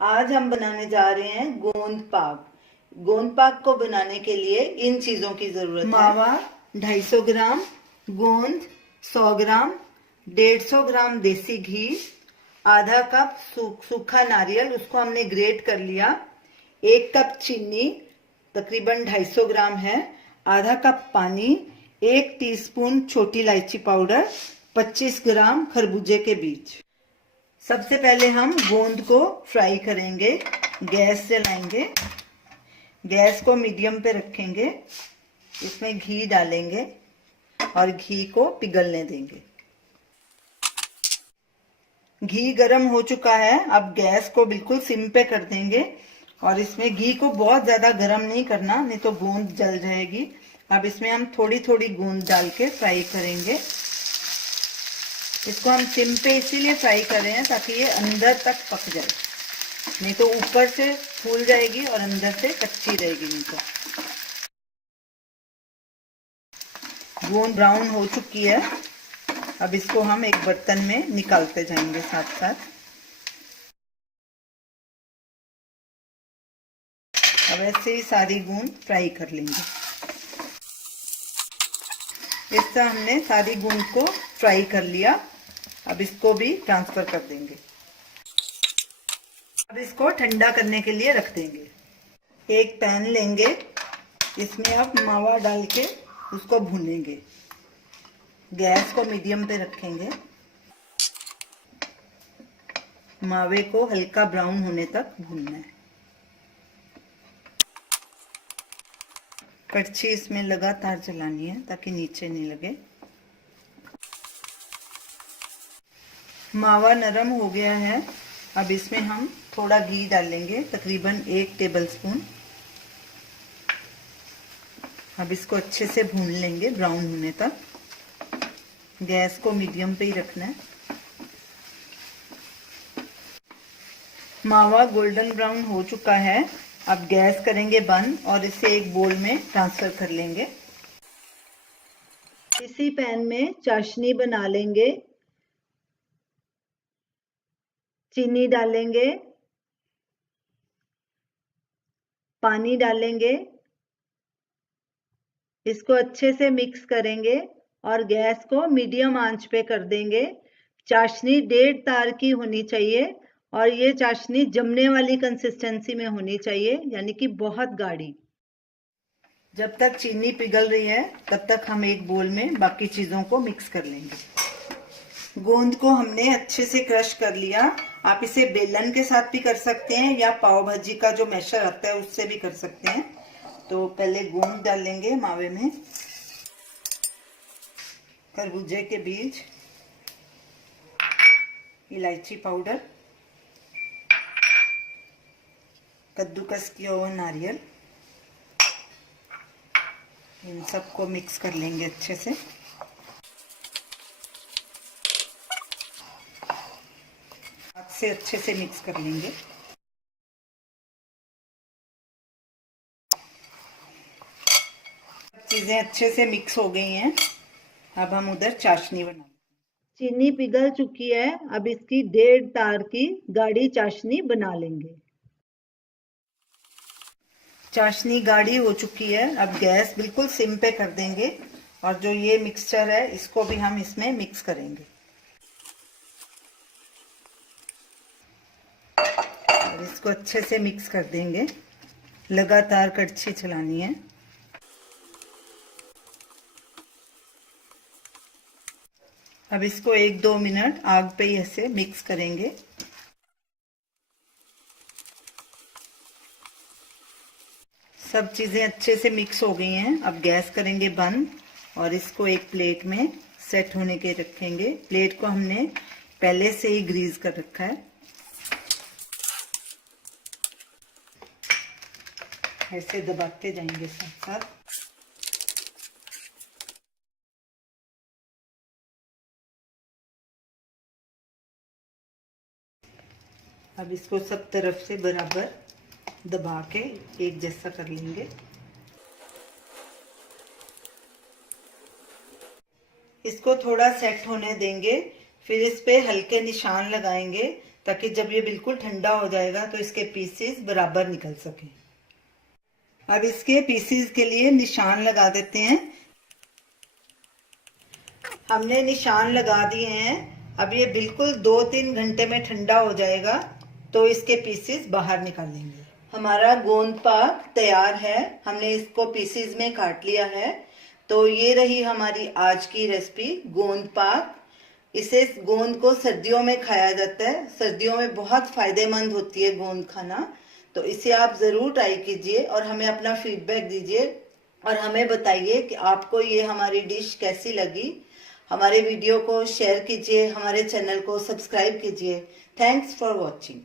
आज हम बनाने जा रहे हैं गोंद पाक। गोंद पाक को बनाने के लिए इन चीजों की जरूरत है। मावा 250 ग्राम, गोंद 100 ग्राम, 150 ग्राम देसी घी, आधा कप सूखा नारियल, उसको हमने ग्रेट कर लिया, 1 कप चीनी तकरीबन 250 ग्राम है, आधा कप पानी, 1 टीस्पून छोटी इलायची पाउडर, 25 ग्राम खरबूजे के बीज। सबसे पहले हम गोंद को फ्राई करेंगे। गैस जलाएंगे, गैस को मीडियम पे रखेंगे, इसमें घी डालेंगे और घी को पिघलने देंगे। घी गर्म हो चुका है, अब गैस को बिल्कुल सिम पे कर देंगे और इसमें घी को बहुत ज्यादा गर्म नहीं करना, नहीं तो गोंद जल जाएगी। अब इसमें हम थोड़ी थोड़ी गोंद डाल के फ्राई करेंगे। इसको हम सिम पे इसीलिए फ्राई कर रहे हैं ताकि ये अंदर तक पक जाए, नहीं तो ऊपर से फूल जाएगी और अंदर से कच्ची रहेगी। नहीं तो गोंद ब्राउन हो चुकी है, अब इसको हम एक बर्तन में निकालते जाएंगे साथ साथ। अब ऐसे ही सारी गोंद फ्राई कर लेंगे। इस तरह हमने सारी गोंद को फ्राई कर लिया, अब इसको भी ट्रांसफर कर देंगे। अब इसको ठंडा करने के लिए रख देंगे। एक पैन लेंगे, इसमें अब मावा डाल के उसको भूनेंगे। गैस को मीडियम पे रखेंगे, मावे को हल्का ब्राउन होने तक भूनना है। कड़छी इसमें लगातार चलानी है ताकि नीचे नहीं लगे। मावा नरम हो गया है, अब इसमें हम थोड़ा घी डालेंगे, तकरीबन 1 टेबलस्पून। अब इसको अच्छे से भून लेंगे ब्राउन होने तक। गैस को मीडियम पे ही रखना है। मावा गोल्डन ब्राउन हो चुका है, अब गैस करेंगे बंद और इसे एक बोल में ट्रांसफर कर लेंगे। इसी पैन में चाशनी बना लेंगे। चीनी डालेंगे, पानी डालेंगे, इसको अच्छे से मिक्स करेंगे और गैस को मीडियम आंच पे कर देंगे। चाशनी 1.5 तार की होनी चाहिए और ये चाशनी जमने वाली कंसिस्टेंसी में होनी चाहिए, यानी कि बहुत गाढ़ी। जब तक चीनी पिघल रही है तब तक हम एक बोल में बाकी चीजों को मिक्स कर लेंगे। गोंद को हमने अच्छे से क्रश कर लिया। आप इसे बेलन के साथ भी कर सकते हैं या पाव भाजी का जो मैशर आता है उससे भी कर सकते हैं। तो पहले गोंद डालेंगे मावे में, खरबूजे के बीज, इलायची पाउडर, कद्दूकस किया हुआ नारियल, इन सबको मिक्स कर लेंगे अच्छे से। हाथ से अच्छे से मिक्स कर लेंगे। चीजें अच्छे से मिक्स हो गई हैं, अब हम उधर चाशनी बनाएंगे। चीनी पिघल चुकी है, अब इसकी 1.5 तार की गाढ़ी चाशनी बना लेंगे। चाशनी गाढ़ी हो चुकी है, अब गैस बिल्कुल सिम पे कर देंगे और जो ये मिक्सचर है इसको भी हम इसमें मिक्स करेंगे और इसको अच्छे से मिक्स कर देंगे। लगातार कड़छी चलानी है। अब इसको 1-2 मिनट आग पे ही ऐसे मिक्स करेंगे। सब चीजें अच्छे से मिक्स हो गई हैं, अब गैस करेंगे बंद और इसको एक प्लेट में सेट होने के रखेंगे। प्लेट को हमने पहले से ही ग्रीस कर रखा है। ऐसे दबाते जाएंगे साथ साथ। अब इसको सब तरफ से बराबर दबा के एक जैसा कर लेंगे। इसको थोड़ा सेट होने देंगे, फिर इस पे हल्के निशान लगाएंगे ताकि जब ये बिल्कुल ठंडा हो जाएगा तो इसके पीसेस बराबर निकल सके। अब इसके पीसेस के लिए निशान लगा देते हैं। हमने निशान लगा दिए हैं। अब ये बिल्कुल 2-3 घंटे में ठंडा हो जाएगा तो इसके पीसेस बाहर निकालेंगे। हमारा गोंद पाक तैयार है। हमने इसको पीसेस में काट लिया है। तो ये रही हमारी आज की रेसिपी गोंद पाक। इसे गोंद को सर्दियों में खाया जाता है। सर्दियों में बहुत फायदेमंद होती है गोंद खाना। तो इसे आप जरूर ट्राई कीजिए और हमें अपना फीडबैक दीजिए और हमें बताइए कि आपको ये हमारी डिश कैसी लगी। हमारे वीडियो को शेयर कीजिए, हमारे चैनल को सब्सक्राइब कीजिए। Thanks for watching.